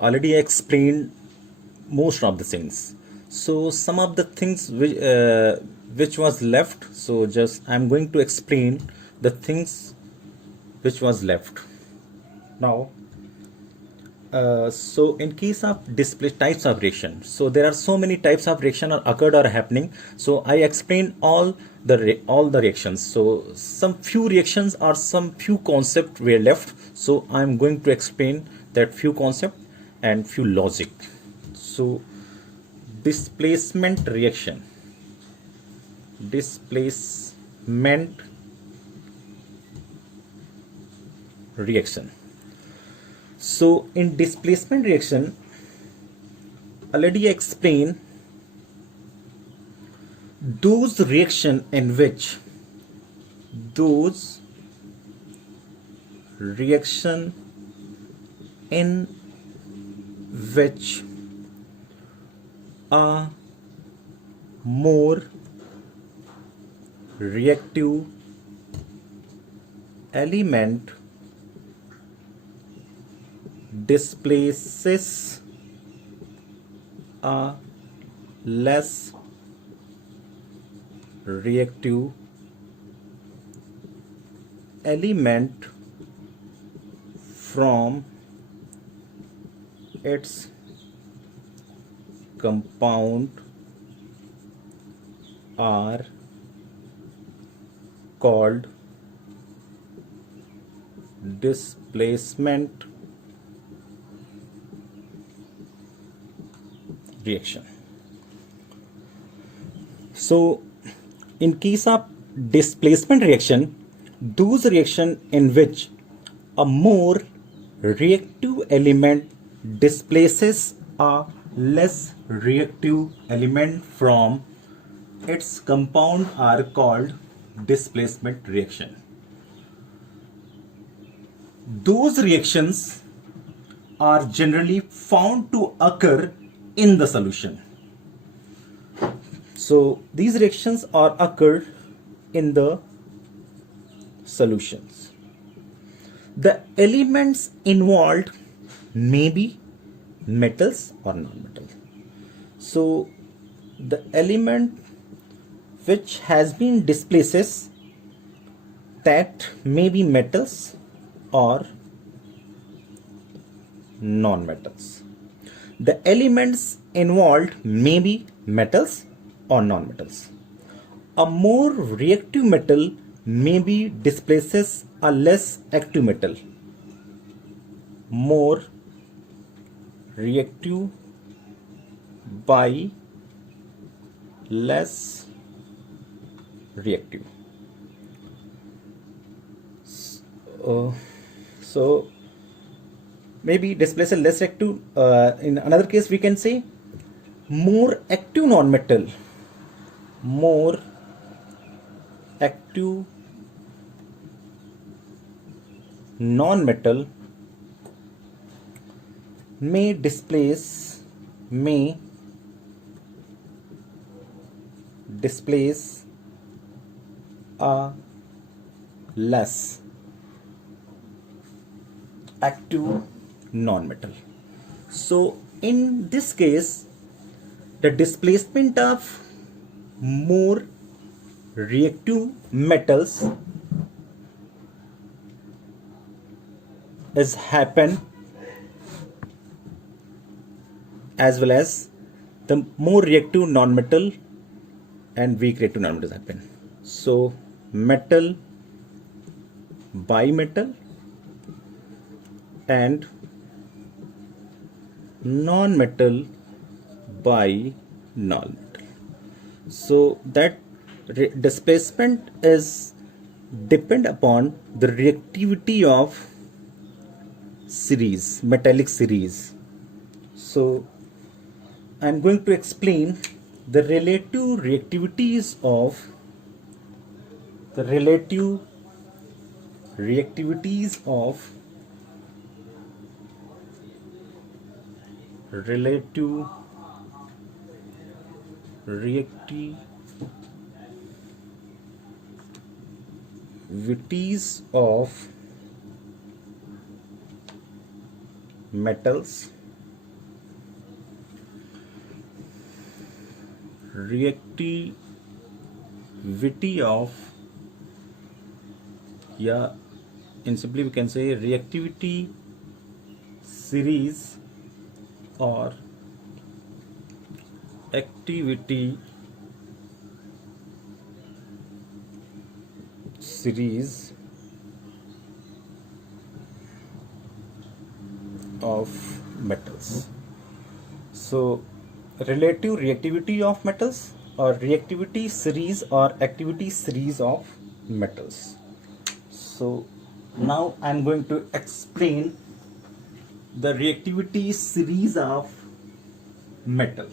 already explained most of the things. So some of the things which was left. So just I'm going to explain the things which was left. Now, so in case of display types of reaction, so there are so many types of reaction are occurred or happening. So I explained all the reactions. So some few reactions or some few concepts were left. So I'm going to explain that few concept and few logic. So displacement reaction, displacement reaction. So in displacement reaction, already explained those reaction in which those reaction in which a more reactive element displaces a less reactive element from its compound are called displacement reaction. So in case of displacement reaction, those reaction in which a more reactive element displaces a less reactive element from its compound are called displacement reaction. Those reactions are generally found to occur in the solution. So these reactions are occurred in the solutions. The elements involved may be metals or non-metal. So the element which has been displaces, that may be metals or non-metals. The elements involved may be metals or non-metals. A more reactive metal maybe displaces a less active metal. More reactive by less reactive. So maybe displace a less active. In another case, we can say more active non-metal, more active non-metal may displace a less active non-metal. So in this case, the displacement of more reactive metals is happen, as well as the more reactive non-metal and weak reactive non-metals happen. So metal by metal and non-metal by non-metal. So that displacement is depend upon the reactivity of series, metallic series. So I'm going to explain the relative reactivities of relative reactivities of metals reactivity of, yeah, in simply we can say reactivity series or activity series of metals. So relative reactivity of metals or reactivity series or activity series of metals. So now I'm going to explain the reactivity series of metal.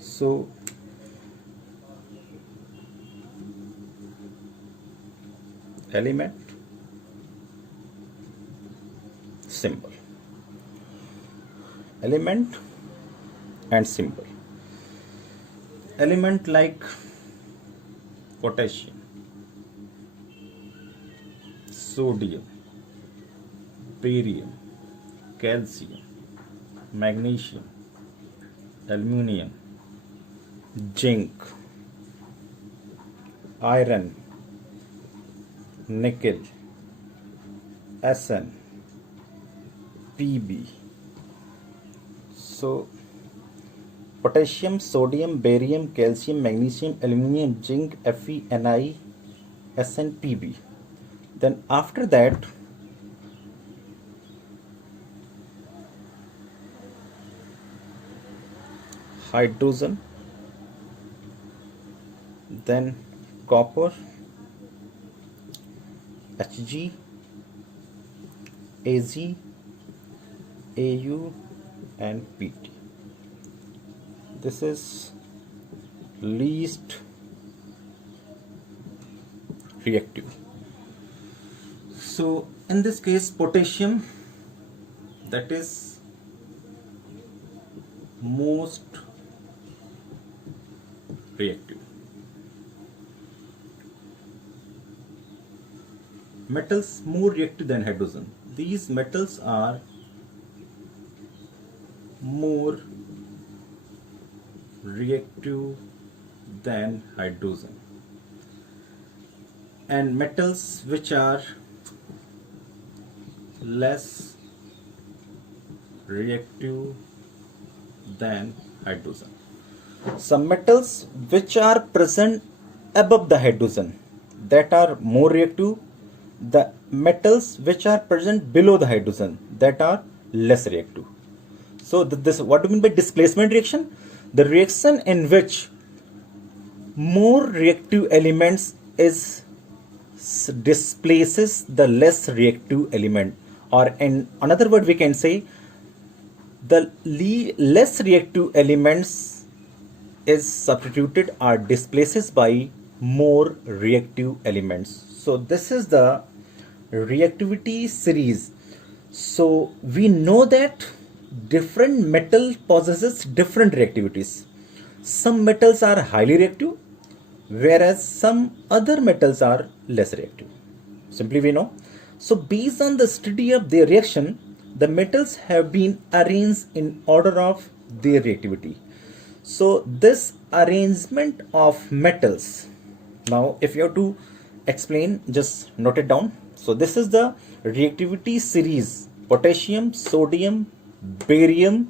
So element, symbol, element and symbol. Element like potassium, sodium, barium, calcium, magnesium, aluminium, zinc, iron, nickel, Sn, Pb. So potassium, sodium, barium, calcium, magnesium, aluminium, zinc, Fe, Ni, Sn, Pb. Then after that hydrogen, then copper, Hg, Ag, Au and Pt. This is least reactive. So in this case potassium, that is most reactive. Metals more reactive than hydrogen. These metals are more reactive than hydrogen, and metals which are less reactive than hydrogen. Some metals which are present above the hydrogen, that are more reactive. The metals which are present below the hydrogen, that are less reactive. So this, what do you mean by displacement reaction? The reaction in which more reactive elements is displaces the less reactive element, or in another word we can say the less reactive elements is substituted or displaces by more reactive elements. So this is the reactivity series. So we know that different metal possesses different reactivities. Some metals are highly reactive, whereas some other metals are less reactive. Simply we know. So based on the study of their reaction, the metals have been arranged in order of their reactivity. So this arrangement of metals, now if you have to explain, just note it down. So this is the reactivity series: potassium, sodium, barium,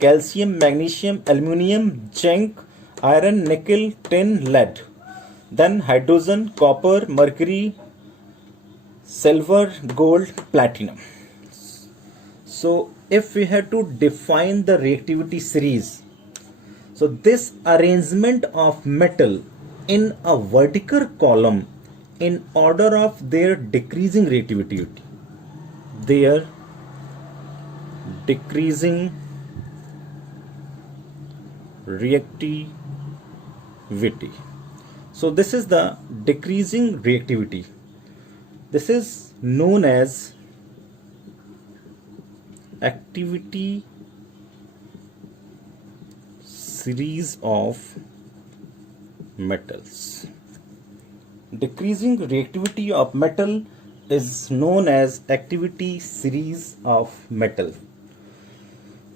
calcium, magnesium, aluminium, zinc, iron, nickel, tin, lead. Then hydrogen, copper, mercury, silver, gold, platinum. So if we have to define the reactivity series, so this arrangement of metal in a vertical column in order of their decreasing reactivity, their decreasing reactivity. So this is the decreasing reactivity. This is known as activity series of metals. Decreasing reactivity of metal is known as activity series of metal.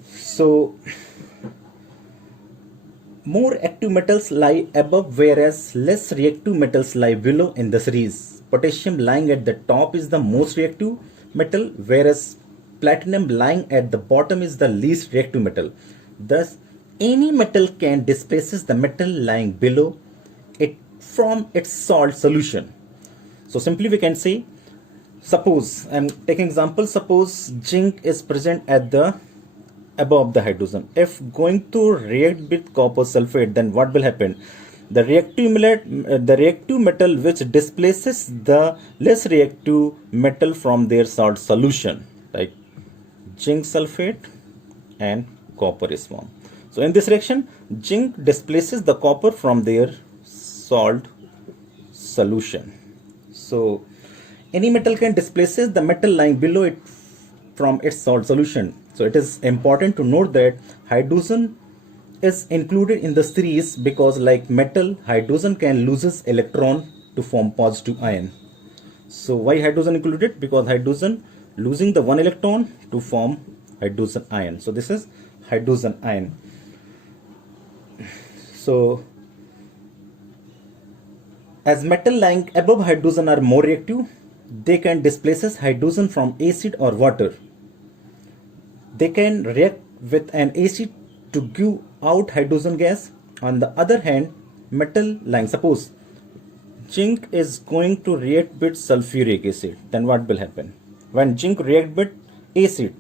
So More active metals lie above, whereas less reactive metals lie below in the series. Potassium lying at the top is the most reactive metal, whereas platinum lying at the bottom is the least reactive metal. Thus, any metal can displaces the metal lying below it from its salt solution. So simply we can say, suppose I'm taking example, suppose zinc is present at the above the hydrogen. If going to react with copper sulfate, then what will happen? The reactive metal which displaces the less reactive metal from their salt solution, like zinc sulfate and copper is formed. So in this reaction, zinc displaces the copper from their salt solution. So any metal can displaces the metal lying below it from its salt solution. So it is important to note that hydrogen is included in the series because like metal, hydrogen can loses electron to form positive ion. So why hydrogen included? Because hydrogen losing the one electron to form hydrogen ion. So this is hydrogen ion. So as metal lying above hydrogen are more reactive, they can displaces hydrogen from acid or water. They can react with an acid to give out hydrogen gas. On the other hand, metal lying, suppose zinc is going to react with sulfuric acid, then what will happen? When zinc react with acid,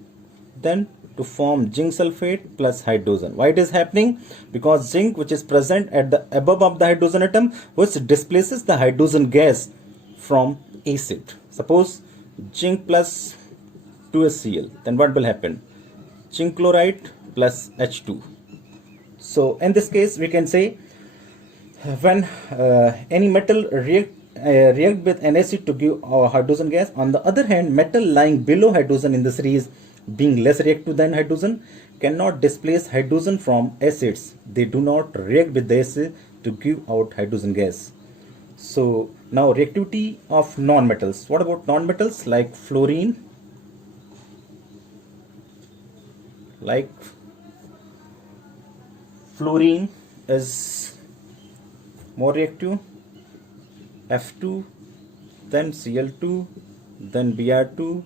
then to form zinc sulfate plus hydrogen. Why it is happening? Because zinc which is present at the above of the hydrogen atom, which displaces the hydrogen gas from acid. Suppose zinc plus 2HCl, then what will happen? Zinc chloride plus H2. So in this case we can say when any metal react with an acid to give hydrogen gas. On the other hand, metal lying below hydrogen in the series, being less reactive than hydrogen, cannot displace hydrogen from acids. They do not react with the acid to give out hydrogen gas. So now reactivity of non-metals. What about non-metals like fluorine? Like fluorine is more reactive, F2, then Cl2, then Br2,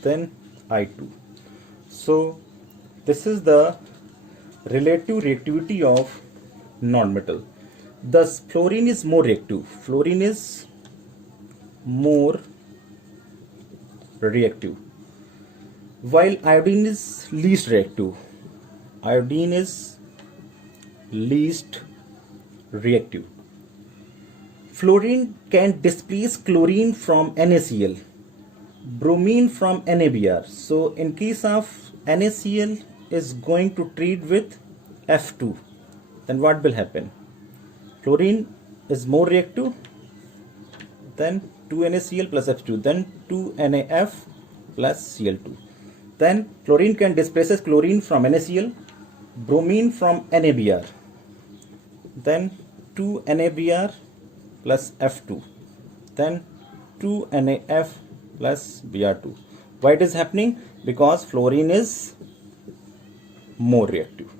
then I2. So this is the relative reactivity of non-metal. Thus fluorine is more reactive. Fluorine is more reactive, while iodine is least reactive. Iodine is least reactive. Fluorine can displace chlorine from NaCl, bromine from NaBr. So in case of NaCl is going to treat with F2, then what will happen? Chlorine is more reactive, then 2NaCl plus F2, then 2NaF plus Cl2. Then fluorine can displaces chlorine from NaCl, bromine from NaBr, then 2NaBr plus F2, then 2NaF plus Br2. Why it is happening? Because fluorine is more reactive.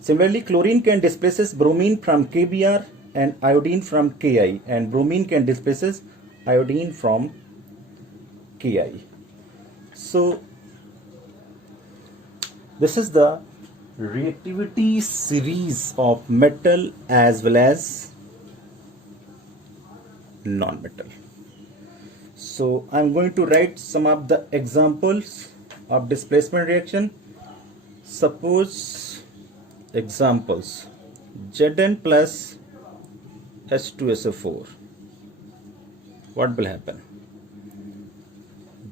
Similarly, chlorine can displaces bromine from KBr and iodine from Ki, and bromine can displaces iodine from Ki. So this is the reactivity series of metal as well as non-metal. So I'm going to write some of the examples of displacement reaction. Suppose examples: Zn plus H2SO4. What will happen?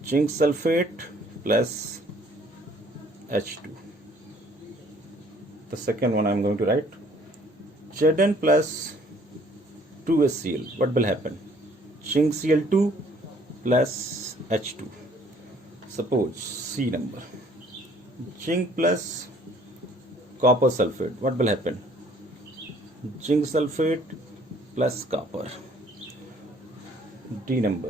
Zinc sulfate plus H2. The second one I'm going to write Zn plus 2HCl. What will happen? Zinc Cl2 plus H2. Suppose C number. Zinc plus copper sulfate. What will happen? Zinc sulfate plus copper. D number.